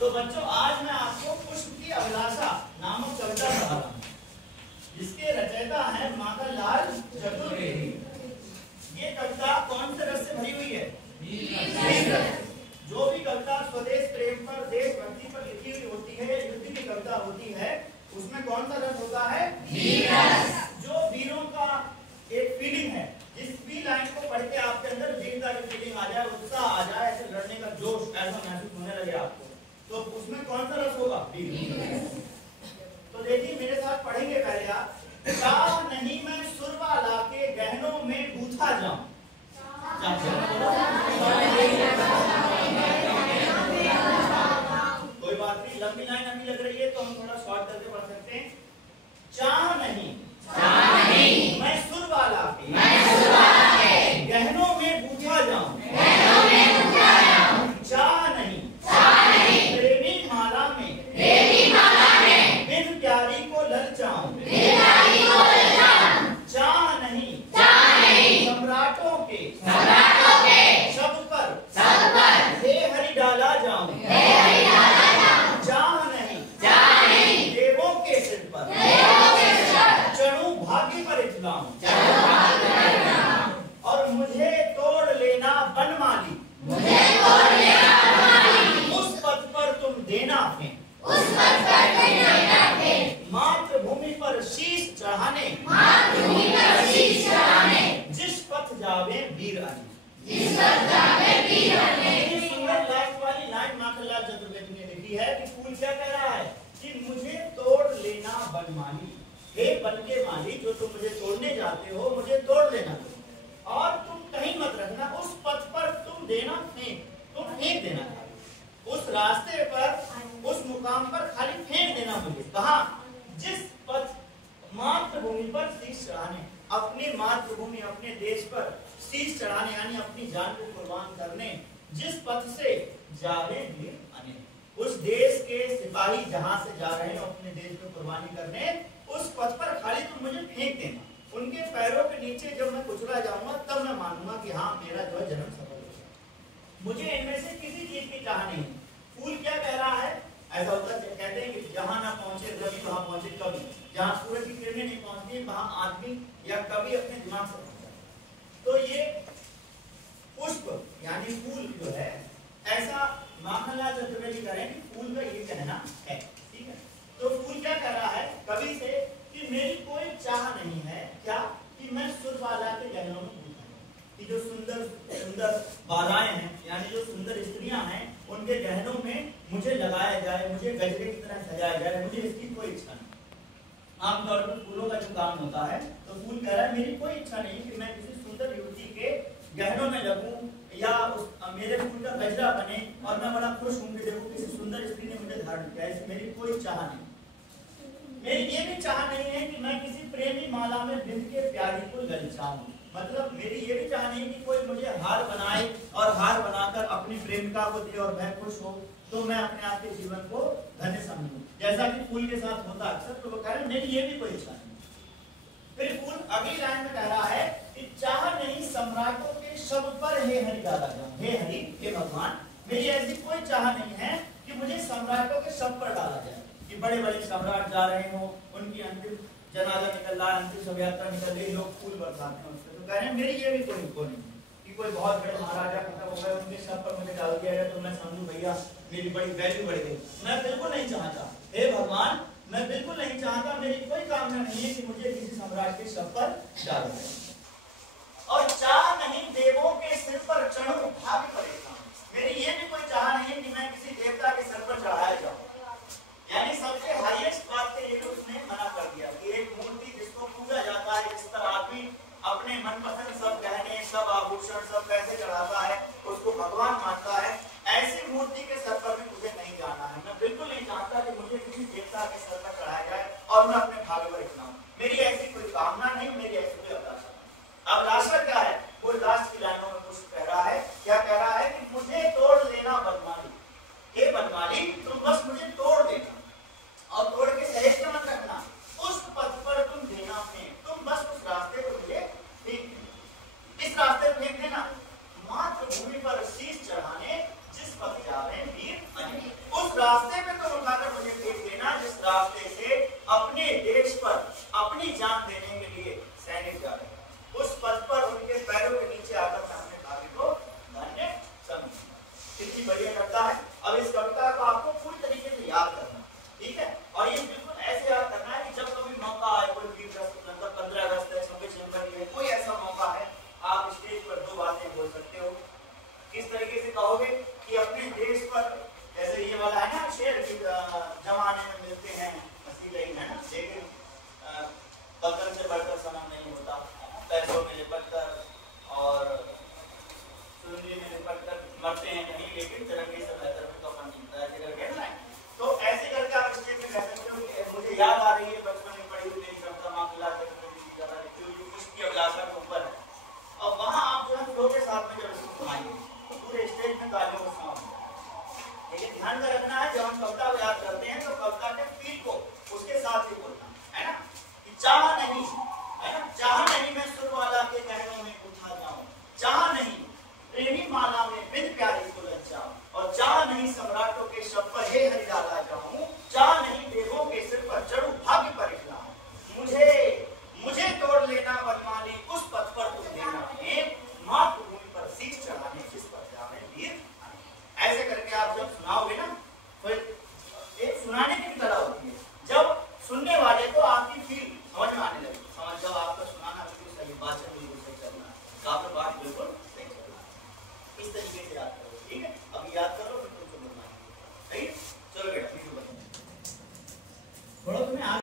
तो बच्चों आज मैं आपको पुष्प की अभिलाषा नामक कविता पढ़ा रहा हूँ, जिसके रचयिता है माखनलाल चतुर्वेदी। ये कविता कौन से रस से भरी हुई है? जो भी कविता स्वदेश प्रेम पर, देशभक्ति पर लिखी हुई होती है, युद्ध की कविता होती है, उसमें कौन सा रस होता है? वीर रस। जो वीरों का एक फीलिंग है, जिस भी लाइन को पढ़ के आपके अंदर वीरता की फीलिंग आ जाए, उत्साह आ जाए, ऐसे लड़ने का जोश ऐसा महसूस होने लगे आपको, तो उसमें कौन सा रस होगा? वीर। तो देखिए मेरे साथ पढ़ेंगे पहले आप। चाह नहीं मैं सुरवा लाके गहनों में गूथा जाऊं। कोई बात नहीं, लंबी लाइन अभी लग रही है तो हम थोड़ा शॉर्ट करके पढ़ सकते हैं। चाह नहीं मैं सुरवा लाके गहनों में गूथा जाऊं। चाह नहीं प्रेमी माला में बिन प्यारी को ललचाऊं। चाह नहीं सम्राटों के शब्द पर हे हरि डाला जाऊं। चाह नहीं देवों के सिर पर चढ़ूं भाग्य पर इतलाऊं। और मुझे तोड़ लेना बनमाली, उस पथ पर तुम देना फेंक। मातृभूमि पर शीश चढ़ाने जिस पथ जावे वीर अने। सुंदर लाइफ वाली लाइन माखनलाल चतुर्वेदी ने लिखी है कि फूल क्या कह रहा है कि मुझे तोड़ लेना बनमाली, हे बन के माली जो तुम मुझे तोड़ने जाते हो, मुझे तोड़ लेना तुम, और तुम कहीं मत रखना, उस पथ पर तुम देना फेंक, तुम फेंक देना उस रास्ते पर, उस मुकाम पर खाली फेंक देना मुझे। कहा? जिस पथ मातृभूमि पर शीश चढ़ाने, अपनी मातृभूमि अपने देश पर शीश चढ़ाने यानी अपनी जान को कुर्बान करने जिस पथ से जावे वीर अने, उस देश के सिपाही जहां से जा रहे हो अपने देश में कुर्बानी करने, उस पथ पर खाली तुम मुझे फेंक देना। उनके पैरों के नीचे जब मैं कुचला जाऊंगा तब मैं मानूंगा कि हाँ मेरा जो है जन्म सफल हो गया। मुझे इनमें से किसी चीज की चाह नहीं। फूल क्या कह रहा है? ऐसा होता है कहते हैं कि जहां ना पहुंचे रवि वहां पहुंचे कवि, जहां सूरज की किरणें नहीं पहुंचती वहां आदमी या कवि अपने दिमाग से पहुंचता। तो ये पुष्प यानी फूल जो है, ऐसा माखनलाल चतुर्वेदी कह रहे हैं कि फूल का ये कहना है। ठीक है, तो फूल क्या कह रहा है कवि से कि मेरी कोई चाह नहीं है, क्या कि मैं सुरबाला के गहनों में कि जो सुंदर सुंदर बालाएं हैं यानी जो सुंदर स्त्रियां हैं उनके गहनों में मुझे लगाया जाए, मुझे गजरे की तरह सजाया जाए, मुझे इसकी कोई इच्छा नहीं। आमतौर पर फूलों का जो काम होता है तो फूल कह रहा है मेरी कोई इच्छा नहीं कि मैं किसी सुंदर युवती के गहनों में लगूं या मेरे फूल का गजरा बने और मैं बड़ा खुश हूं कि देखो किसी सुंदर स्त्री ने मुझे धारण किया। ऐसी मेरी कोई चाह नहीं। मेरी ये भी चाह नहीं है कि मैं किसी प्रेमी माला में बिंद के प्यारी को ललचाऊं। मतलब मेरी ये भी चाह नहीं कि कोई मुझे हार बनाए और हार बनाकर अपनी प्रेमिका को दे और मैं खुश हूं, तो मैं अपने आप के जीवन को धन्य समझूं, जैसा कि फूल के साथ होता अक्सर। तो वो कह रहे हैं मेरी ये भी कोई इच्छा नहीं। फिर फूल अगली लाइन में कह रहा है कि चाह नहीं सम्राटों के शब्द पर हे हरि डाला जाऊं। हे हरि, हे भगवान, मेरी ऐसी कोई चाह नहीं है कि मुझे सम्राटों के शब्द पर डाला जाए, कि बड़े बड़े सम्राट जा रहे हो, उनकी अंतिम जनाजा निकल रहा है, अंतिम शव यात्रा निकल रही, लोग फूल बरसाते हैं उससे। तो कह रहे हैं मेरी ये भी कोई नहीं कि कोई बहुत बड़े महाराजा खत्म हो गए, उनके शव पर मुझे डाल दिया जाए तो मैं समझूं भैया मेरी बड़ी वैल्यू बढ़ गई। मैं बिल्कुल नहीं चाहता। हे भगवान, मैं बिल्कुल नहीं चाहता, मेरी कोई कामना नहीं है कि मुझे किसी सम्राट के शव पर डाला जाए। और चाह नहीं देवों के सिर पर चढ़ूं भाग्य पर इतलाऊं। मेरी ये भी कोई चाह नहीं है कि मैं किसी देवता के सिर पर चढ़ाया जाऊं। यानी सबसे हाईएस्ट बात के लिए उसने मना कर दिया कि एक मूर्ति जिसको पूजा जाता है, जिस पर आदमी अपने मनपसंद सब गहने, सब आभूषण, सब पैसे चढ़ाता है, उसको भगवान मानता है, ऐसी मूर्ति के सर पर भी मुझे नहीं जाना है। मैं बिल्कुल नहीं चाहता कि मुझे किसी देवता के सर पर चढ़ाया जाए और मैं अपने भाग्य पर इतलाऊं। मेरी ऐसी कोई कामना नहीं, मेरी ऐसी कोई अभिलाषा नहीं। अभिलाषा क्या है? वो लास्ट की लाइनों में कुछ कह रहा है। क्या कह रहा है कि मुझे तोड़ लेना बनमाली, है। अब इस कविता को आपको पूरी तरीके से याद करना, ठीक है, और ये बिल्कुल ऐसे याद करना है कि जब कभी मौका आए, कोई 20 अगस्त, मतलब 15 अगस्त है, 26 जनवरी है, कोई ऐसा मौका है, आप स्टेज पर 2 बातें बोल सकते हो। किस तरीके से कहोगे कि अपने देश पर, जैसे ये वाला है ना शेर की जमाने में मिलते हैं हंसी रही है ना, लेकिन बदल से बढ़कर सनम नहीं होता, पैसों में लिपट कर और सुंदरी में लिपट कर मरते हैं नहीं, लेकिन तिरंगे से बेहतर में तो अपन जीता है करके ना। तो ऐसे करके आप स्टेज में कह सकते हो कि मुझे याद आ रही है बचपन में पढ़ी हुई मेरी कविता मां खिला कर उसकी अभिलाषा के ऊपर है, और वहां आप जो है फ्लो के साथ में जब इसको सुनाएंगे तो पूरे स्टेज में तालियों का साउंड। लेकिन ध्यान में रखना है, जब हम कविता को याद करते हैं तो कविता के फील को उसके साथ ही बोलना है ना, कि चाह नहीं है ना, चाह नहीं मैं सुरवाला के कहनों में उठा जाऊं, चाह नहीं प्रेमी माला में बिन प्यारी को लग जाऊं, और चाह नहीं सम्राटों के शब्द पर हे हरि डाला जाऊं, चाह नहीं